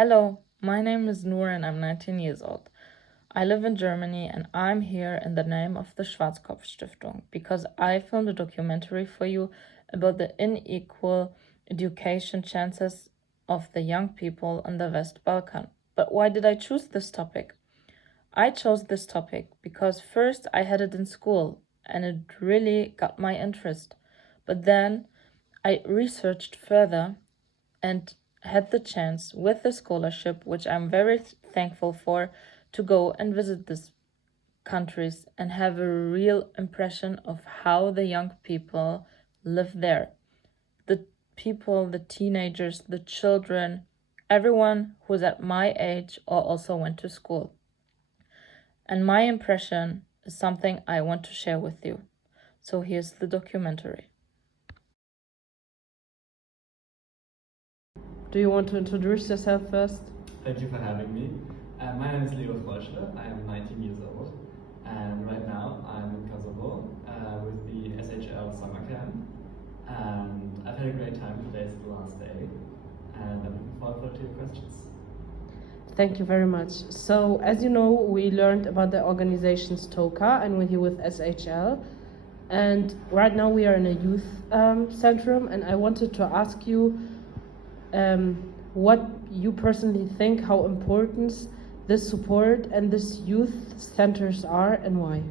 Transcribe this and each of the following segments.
Hello, my name is Nour and I'm 19 years old. I live in Germany and I'm here in the name of the Schwarzkopf Stiftung because I filmed a documentary for you about the unequal education chances of the young people in the West Balkan. But why did I choose this topic? I chose this topic because first I had it in school and it really got my interest. But then I researched further and had the chance with the scholarship, which I'm very thankful for, to go and visit these countries and have a real impression of how the young people live there. The people, the teenagers, the children, everyone who's at my age or also went to school. And my impression is something I want to share with you. So here's the documentary. Do you want to introduce yourself first? Thank you for having me. My name is Nour Fouani. I am 19 years old, and right now I'm in Kosovo with the SHL summer camp. And I've had a great time. Today is the last day, and I'm looking forward to your questions. Thank you very much. So, as you know, we learned about the organization's TOCA and we're here with SHL. And right now we are in a youth centrum, and I wanted to ask you what you personally think, how important this support and this youth centers are and why.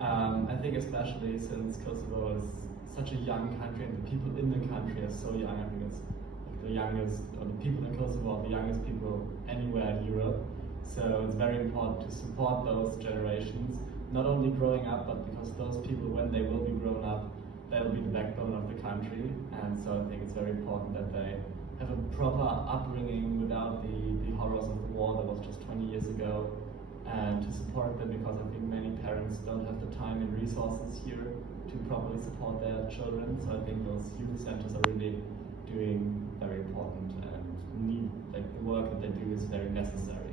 I think especially since Kosovo is such a young country and the people in the country are so young. I think it's the youngest, or the people in Kosovo are the youngest people anywhere in Europe. So it's very important to support those generations, not only growing up, but because those people, when they will be grown up, they'll be the backbone of the country. And so I think it's very important that they have a proper upbringing without the horrors of the war that was just 20 years ago, and to support them, because I think many parents don't have the time and resources here to properly support their children. So I think those youth centers are really doing very important and need, like, the work that they do is very necessary.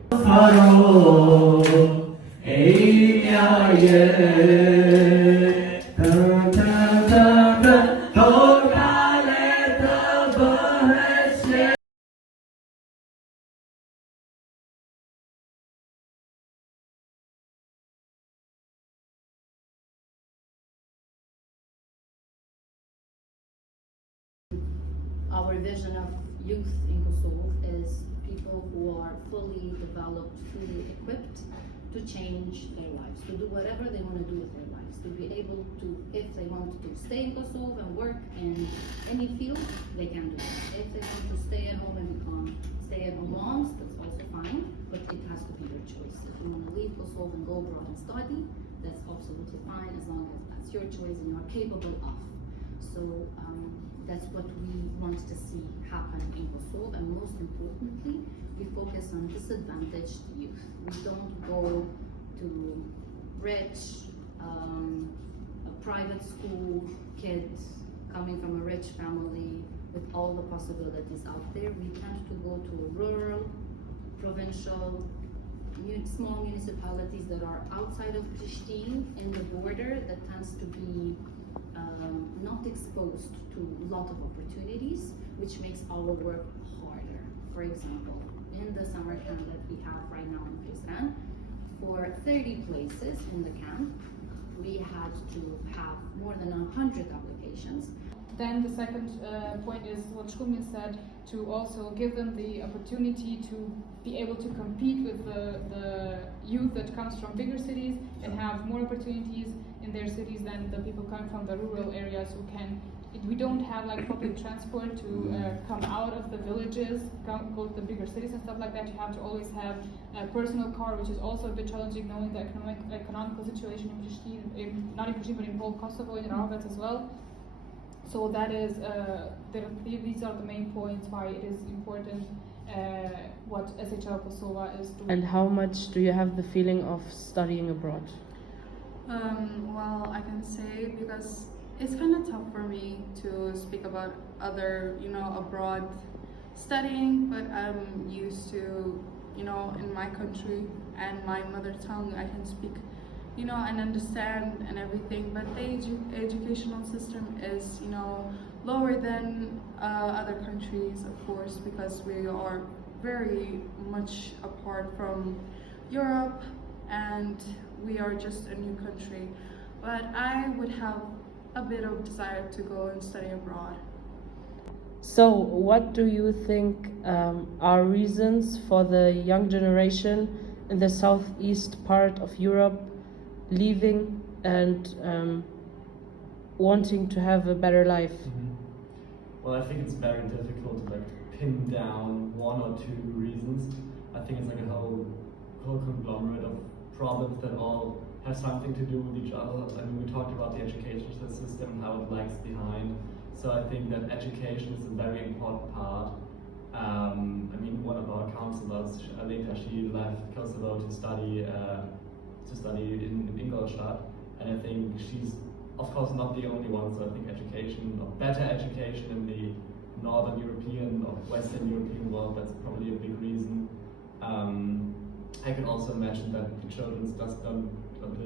Our vision of youth in Kosovo is people who are fully developed, fully equipped to change their lives, to do whatever they want to do with their lives, to be able to, if they want to stay in Kosovo and work in any field, they can do that. If they want to stay at home and become stay-at-home moms, that's also fine, but it has to be your choice. If you want to leave Kosovo and go abroad and study, that's absolutely fine, as long as that's your choice and you're capable of. So that's what we want to see happen in Kosovo, and most importantly, we focus on disadvantaged youth. We don't go to rich, a private school kid coming from a rich family with all the possibilities out there. We tend to go to rural, provincial, small municipalities that are outside of Pristina, in the border, that tends to be not exposed to a lot of opportunities, which makes our work harder. For example, in the summer camp that we have right now in Prizren, for 30 places in the camp, we had to have more than 100 applications. Then the second point is what Shkumin said, to also give them the opportunity to be able to compete with the youth that comes from bigger cities and have more opportunities in their cities than the people coming from the rural areas who can. We don't have like public transport to come out of the villages, go to the bigger cities and stuff like that. You have to always have a personal car, which is also a bit challenging, knowing the economical situation in Pristina, not in Pristina, but in whole Kosovo and in Arbat as well. So that is, these are the main points why it is important what SHL Kosovo is doing. And how much do you have the feeling of studying abroad? Well, I can say, because it's kind of tough for me to speak about other, abroad studying, but I'm used to, in my country and my mother tongue, I can speak, and understand and everything, but the educational system is, lower than other countries, of course, because we are very much apart from Europe, and we are just a new country. But I would have a bit of desire to go and study abroad. So, what do you think are reasons for the young generation in the southeast part of Europe leaving and wanting to have a better life? Well, I think it's very difficult to pin down one or two reasons. I think it's a whole conglomerate of problems that all have something to do with each other. I mean, we talked about the education system, how it lags behind. So I think that education is a very important part. I mean, one of our counselors, Aleta, she left Kosovo to study in Ingolstadt, and I think she's, of course, not the only one. So I think education, or better education in the Northern European or Western European world, that's probably a big reason. I can also imagine that the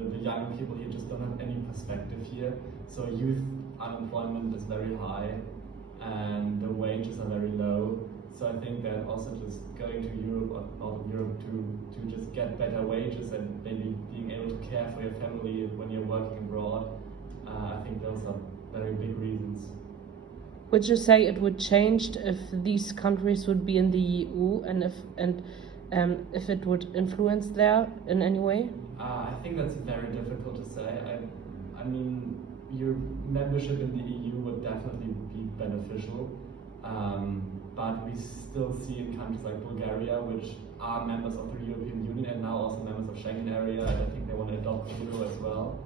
the young people here just don't have any perspective here. So youth unemployment is very high and the wages are very low. So I think that also just going to Europe or Northern Europe to just get better wages and maybe being able to care for your family when you're working abroad, I think those are very big reasons. Would you say it would change if these countries would be in the EU and if it would influence there in any way? I think that's very difficult to say. I mean, your membership in the EU would definitely be beneficial, but we still see in countries like Bulgaria, which are members of the European Union and now also members of Schengen area, and I think they want to adopt the euro as well,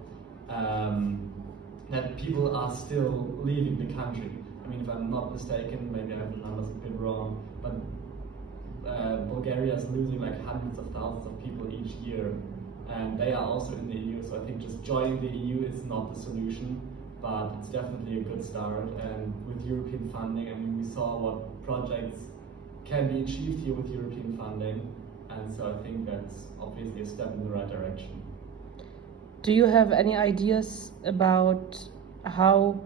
that people are still leaving the country. I mean, if I'm not mistaken, maybe I have the numbers a bit wrong, but Bulgaria is losing hundreds of thousands of people each year, and they are also in the EU. So I think just joining the EU is not the solution, but it's definitely a good start. And with European funding, I mean, we saw what projects can be achieved here with European funding, and so I think that's obviously a step in the right direction. Do you have any ideas about how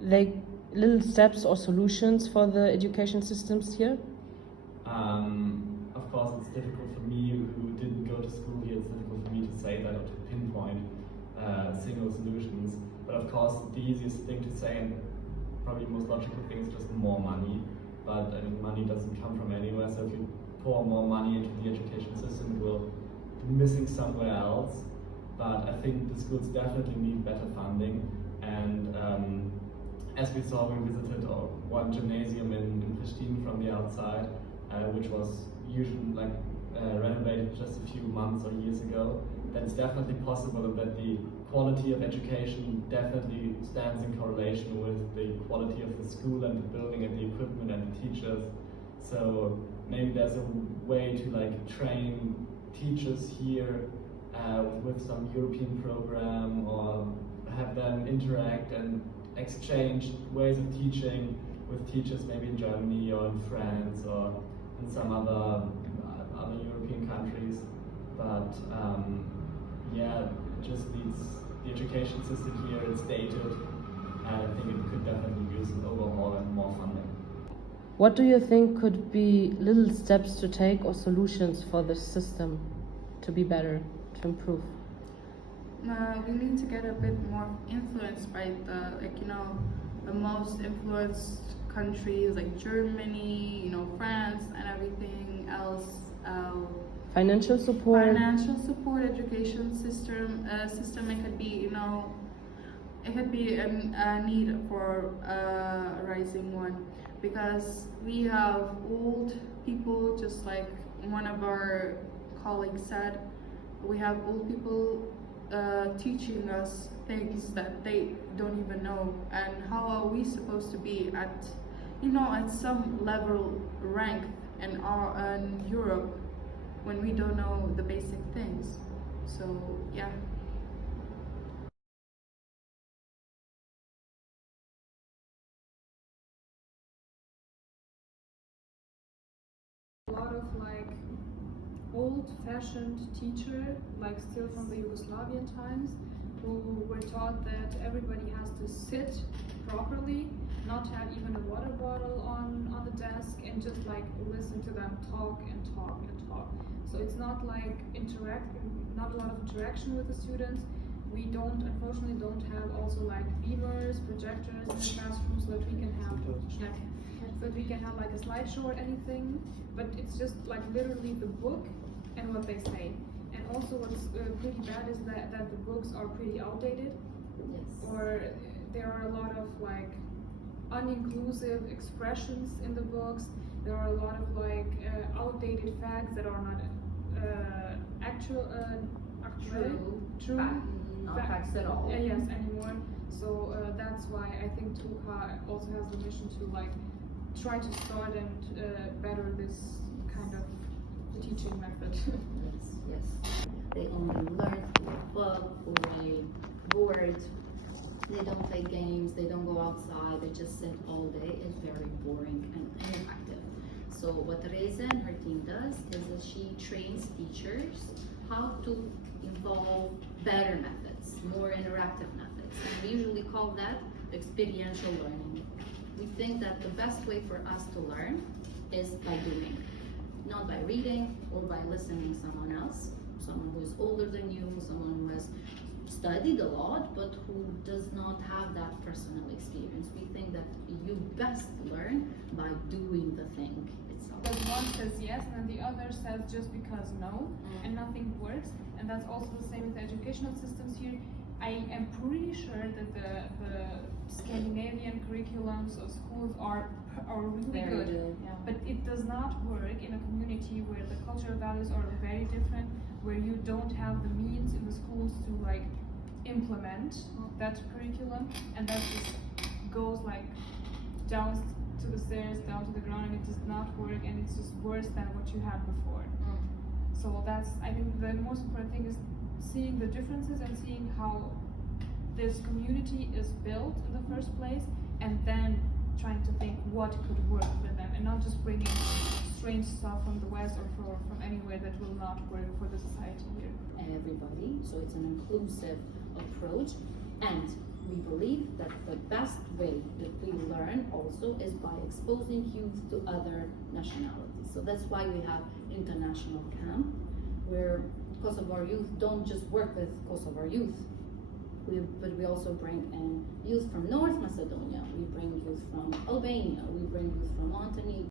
little steps or solutions for the education systems here? Of course, it's difficult for me who didn't go to school here. It's difficult for me to say that or to pinpoint single solutions. But of course, the easiest thing to say and probably most logical thing is just more money. But I mean, money doesn't come from anywhere. So if you pour more money into the education system, it will be missing somewhere else. But I think the schools definitely need better funding. And as we saw, we visited one gymnasium in Pristina from the outside, which was usually renovated just a few months or years ago. That it's definitely possible that the quality of education definitely stands in correlation with the quality of the school and the building and the equipment and the teachers. So maybe there's a way to train teachers here with some European program, or have them interact and exchange ways of teaching with teachers maybe in Germany or in France or in some other European countries. But yeah, just the education system here is dated, and I think it could definitely use an overhaul and more funding. What do you think could be little steps to take or solutions for the system to be better, to improve? We need to get a bit more influenced by the most influenced countries like Germany, France, and everything else. Financial support. Education system. It could be, it could be a need for a rising one, because we have old people, just like one of our colleagues said. We have old people teaching us things that they don't even know, and how are we supposed to be at some level rank in Europe when we don't know the basic things? So yeah. A lot of old-fashioned teacher, still from the Yugoslavia times, who were taught that everybody has to sit properly, not have even a water bottle on the desk, and just like listen to them talk and talk and talk. So it's not like not a lot of interaction with the students. We unfortunately don't have also like beamers, projectors in the classroom so that we can have like a slideshow or anything. But it's just like literally the book and what they say. And also what's pretty bad is that the books are pretty outdated. Yes. Or there are a lot of like uninclusive expressions in the books. There are a lot of like outdated facts that are not true. Not facts at all. Yes, anymore. So that's why I think Tuha also has the mission to like try to start and better this kind of teaching method. Yes. They only learn through a book or a board. They don't play games, they don't go outside, they just sit all day. It's very boring and ineffective. So what Reza and her team does is that she trains teachers how to involve better methods, more interactive methods. And we usually call that experiential learning. We think that the best way for us to learn is by doing, not by reading or by listening to someone else, someone who is older than you, someone who has studied a lot but who does not have that personal experience. We think that you best learn by doing the thing itself. But one says yes and then the other says just because no, and nothing works. And that's also the same with the educational systems here. I am pretty sure that the Scandinavian curriculums of schools are really Very good. Yeah. But it does not work in a community where the cultural values are very different, where you don't have the means in the schools to like implement that curriculum, and that just goes like down to the stairs, down to the ground, and it does not work, and it's just worse than what you had before. So that's, I think the most important thing is seeing the differences and seeing how this community is built in the first place, and then trying to think what could work for them, and not just bringing strange stuff from the West or from anywhere that will not work for the society here. Everybody, so it's an inclusive approach, and we believe that the best way that we learn also is by exposing youth to other nationalities. So that's why we have international camp, where Kosovar youth don't just work with Kosovar youth, but we also bring in youth from North Macedonia, we bring youth from Albania, we bring youth from Montenegro.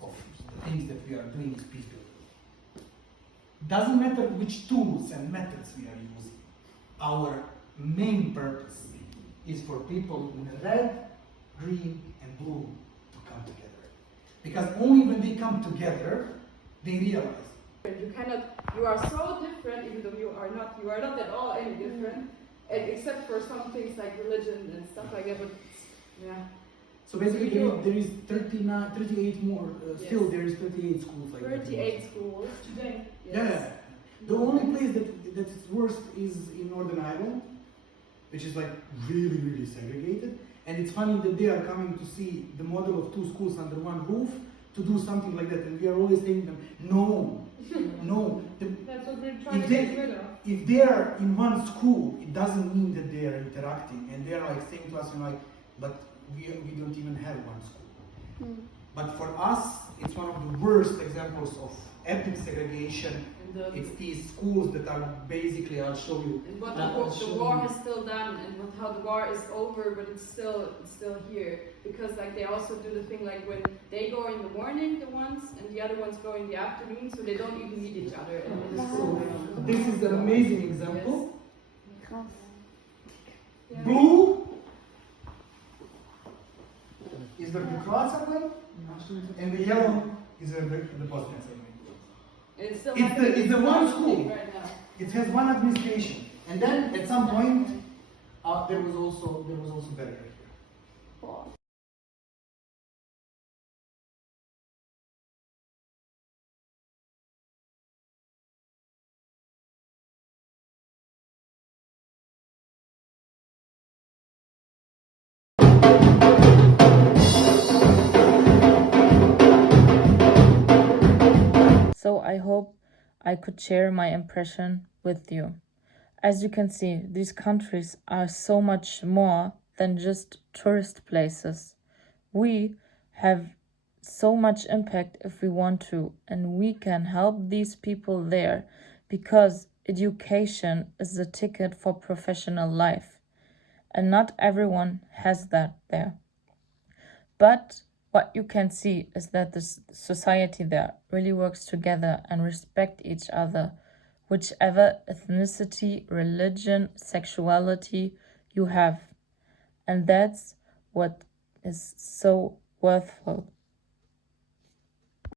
Of the things that we are doing is peace building. Doesn't matter which tools and methods we are using. Our main purpose is for people in red, green, and blue to come together. Because only when they come together, they realize. You are so different, even though you are not at all any different, except for some things like religion and stuff like that, but yeah. So basically there is 38 more, still Yes. there is 38 schools like that. 38 schools today. Yes. Yeah. The only place that's worst is in Northern Ireland, which is like really, really segregated. And it's funny that they are coming to see the model of two schools under one roof to do something like that. And we are always telling them, no. That's what we're trying to get rid of. If they are in one school, it doesn't mean that they are interacting. And they are like saying to us, but we don't even have one school. But for us, it's one of the worst examples of epic segregation. It's these schools that are basically, I'll show you. And what the war has still done, and how the war is over, but it's still here. Because like they also do the thing like when they go in the morning, the ones, and the other ones go in the afternoon, so they don't even meet each other. And So this is an amazing example. Yes. Yeah. Blue is where the Croats are going, and the yellow is where the Bosnians are going. It's still It's the one school. right now. It has one administration, and then at some point there was also barrier here. So I hope I could share my impression with you. As you can see, these countries are so much more than just tourist places. We have so much impact if we want to, and we can help these people there because education is the ticket for professional life, and not everyone has that there. But what you can see is that the society there really works together and respect each other, whichever ethnicity, religion, sexuality you have. And that's what is so worthwhil.